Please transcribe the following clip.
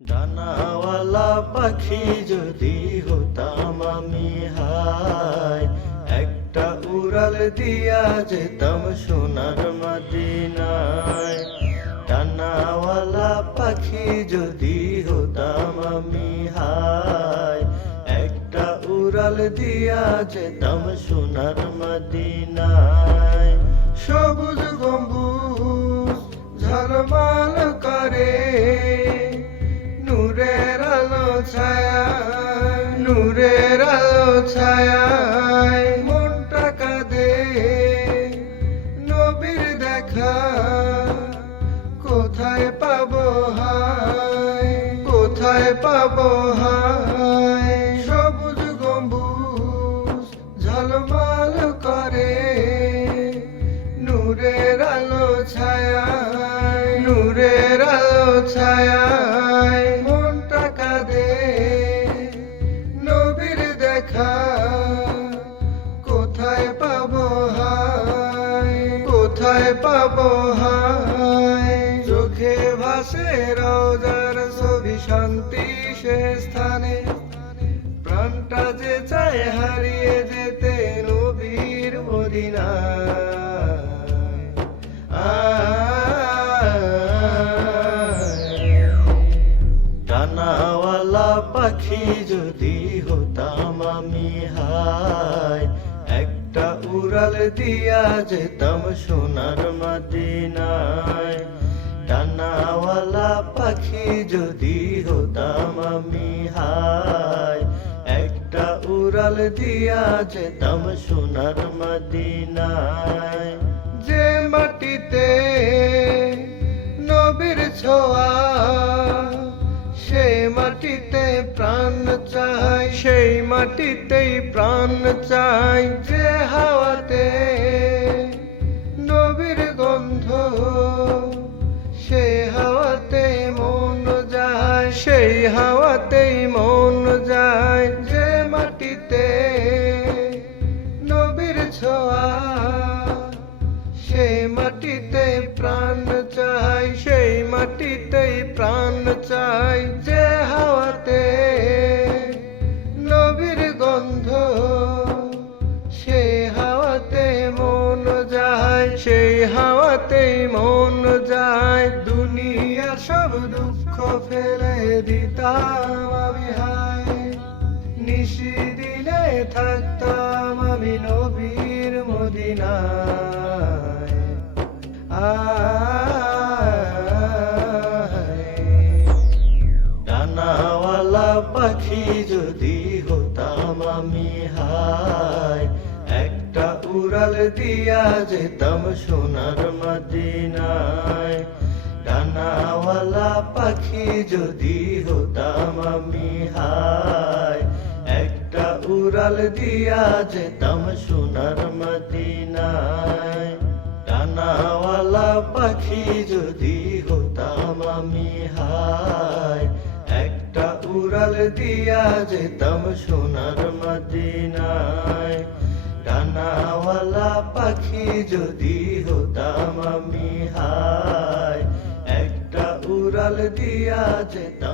ডানাওয়ালা পাখি যদি হতাম আমি হায়, একটা উড়াল দিয়া যেতাম সোনার মদিনায়। ডানাওয়ালা পাখি যদি হতাম আমি হায়, একটা উড়াল দিয়া যেতাম সোনার মদিনায়। সবুজ গম্বুজ ঝলমল করে নূরের আলো ছায়ায়, নূরের আলো ছায়ায় মনটা কাঁদে নবীর দেখা কোথায় পাবো হায়, কোথায় পাবো হায়। সবুজ গম্বুজ ঝলমল করে নূরের আলো ছায়ায়, নূরের আলো ছায়ায় মনটা কাঁদে নবীর দেখা কোথায় পাবো হায়, কোথায় পাবো হায়। চোখে ভাসে রওজার ছবি শান্তি সে স্থানে, প্রাণটা যে চায় হারিয়ে যেতে নবীর মদিনায়। ডানাওয়ালা পাখি যদি হতাম আমি হায়, একটা উড়াল দিয়া যেতাম সোনার মদিনায়। ডানাওয়ালা পাখি যদি হতাম আমি হায়, একটা উড়াল দিয়া যেতাম সোনার মদিনায়। যে মাটিতে নবীর ছোঁয়া সেই মাটিতে প্রাণ চাই, সেই মাটিতেই প্রাণ চাই। যে হাওয়াতে নবীর গন্ধ সেই হাওয়াতে মন যায়, সেই হাওয়াতেই মন যায়। যে মাটিতে নবীর ছোঁয়া সেই মাটিতে প্রাণ চাই, সেই মাটিতেই প্রাণ চাই। যে হাওয়াতে নবীর গন্ধ সেই হাওয়াতে মন যায়, সেই হাওয়াতেই মন যায়। দুনিয়া সব দুঃখ ফেলে দিতাম আমি হায়, নিশি দিনে থাকতাম আমি নবীর মদিনায়। ডানাওয়ালা পাখি যদি হতাম আমি হায়, একটা উড়াল দিয়া যেতাম সোনার মদিনায়। ডানাওয়ালা পাখি যদি হতাম আমি হায়, একটা উড়াল দিয়া যেতাম সোনার মদিনায়। ডানাওয়ালা পাখি যদি হতাম আমি হায়, একটা উড়াল দিয়া যেতাম সোনার মদিনায়। ডানাওয়ালা পাখি যদি হতাম আমি হায়, একটা উড়াল দিয়া যেতাম